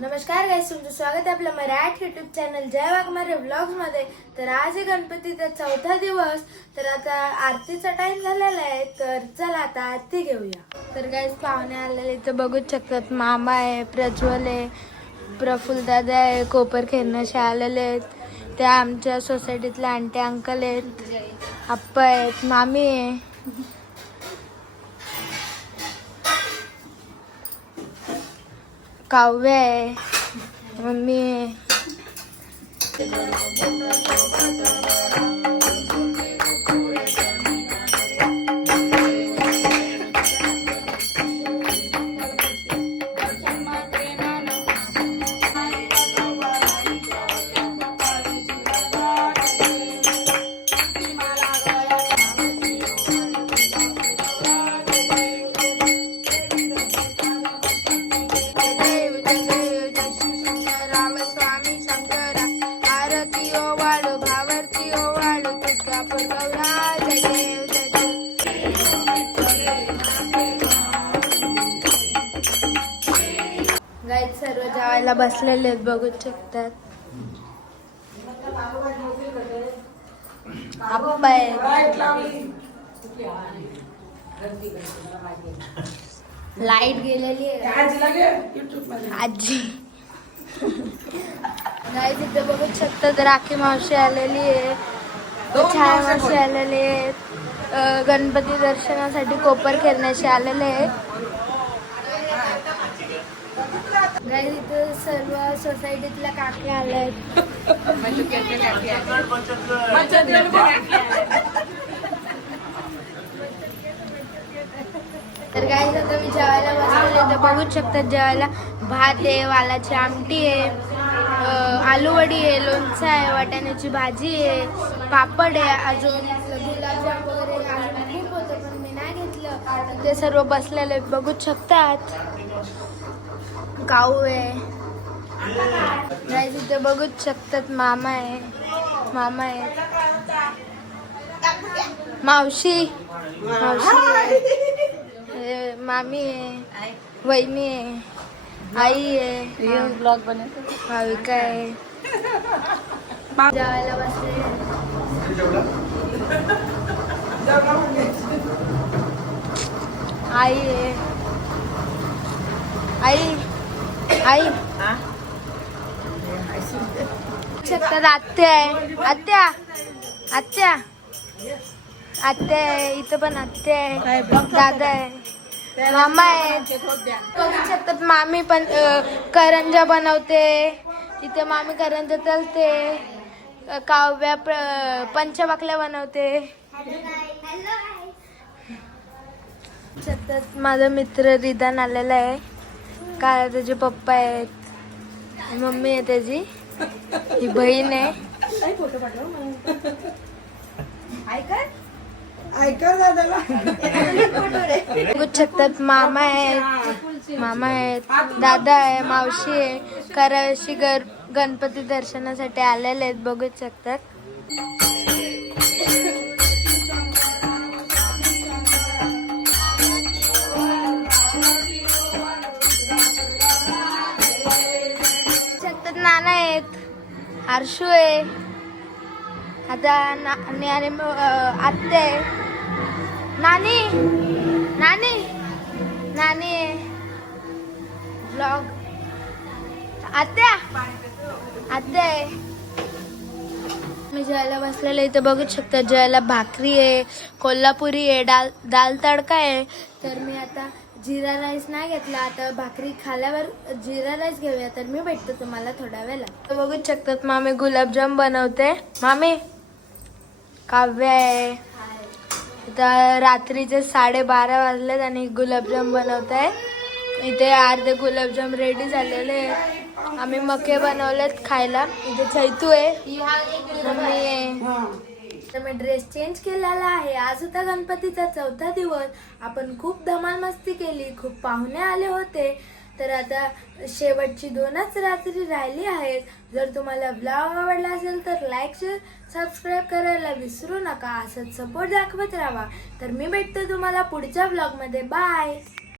नमस्कार गाइस, तुमचं स्वागत आहे आपल्या मराठी युट्यूब चॅनल जय वाघमारे व्लॉग्स मध्ये। तर आज आहे गणपतीचा चौथा दिवस। तर आता आरतीचा टाइम झालेला आहे, तर चला आता आरती घेऊया। तर गाइस पाहुणे आलेले तर बघूच शकतात। मामा आहे, प्रज्वल आहे, प्रफुल्ल दादा आहे, कोपर खेळण्याचे आलेले आहेत। त्या आमच्या सोसायटीतले आंटी अंकल आहेत, आप्पा आहेत, मामी आहे, काव्य आहे, मम्मी आहे। गाईत सर्व जेवायला बसलेले आहेत, बघू शकतात। आप्पा आहे, लाईट गेलेली आहे, आजी गाईत इथे बघू शकतात। राखी मावशी आलेली आहे, छाया मावशी आलेली आहेत, गणपती दर्शनासाठी कोपर खेळण्याचे आलेले आहेत। गाईज इथं सर्व सोसायटीतल्या काकी आल्या आहेत। तर गाईज आता मी जेवायला बसलेले, तर बघूच शकतात। जेवायला भात आहे, वालाची आमटी आहे, आलू वडी आहे, लोणचं आहे, वाटाण्याची भाजी आहे, पापड आहे, अजून गुलाबजाम वगैरे अजून खूप होतं, पण मी नाही घेतलं। ते सर्व बसलेले बघूच शकतात। काऊ आहे, गाईज इथे बघूच शकतात। मामा आहे, मामा आहे, मावशी आहे, मामी आहे, वहिनी आहे, आई आहे, ब्लॉग बनवते, भाविका आहे। जेवायला बसले, आई आहे, आई आई शकतात। आत्या आहे, आत्या आत्या आत्या आहे, इथं पण आत्या आहे, दादा आहे, मामा आहे, बघू शकतात। मामी पण करंजा बनवते, इथे मामी करंजा तळते, काव्या पंचबाकल्या बनवते। शकतात माझा मित्र रिदान आलेला आहे, काय त्याचे पप्पा आहेत, मम्मी आहे त्याची, ही बहीण आहे, बघू शकतात। मामा आहेत, मामा आहेत, दादा आहे, मावशी आहे, कराशी गणपती दर्शनासाठी आलेले आहेत, बघू शकतात। नाना आहेत, हर्षू आहे, आता आत्या आहे, नानी नानी नानी आहे, ब्लॉग आत्या आत्या आहे। मी जेवायला बसलेले इथे बघू शकता। जेवायला भाकरी आहे, कोल्हापुरी आहे, दाल तडका आहे। तर मी आता जिरा राईस नाही घेतला, आता भाकरी खाल्यावर जिरा राईस घेऊया। तर मी भेटतो तुम्हाला थोड्या वेळेला। बघू शकतात मामी गुलाबजाम बनवते, मामी काव्य आहे, आता रात्रीचे 12:30 वाजलेत आणि गुलाबजाम बनवत आहे। इथे अर्धे गुलाबजाम रेडी झालेले आहे, आम्ही मके बनवलेत खायला। इथे चैतू आहे, मम्मी आहे। तर मी ड्रेस चेंज केलेला आहे। आज होता गणपतीचा चौथा दिवस, आपण खूप धमाल मस्ती केली, खूप पाहुणे आले होते। तर आता शेवटची 2च रात्री राहिली आहेत। जर तुम्हाला ब्लॉग आवडला असेल तर लाईक शेअर सबस्क्राईब करायला विसरू नका। असंच सपोर्ट दाखवत राहा। तर मी भेटतो तुम्हाला पुढच्या ब्लॉग मध्ये, बाय।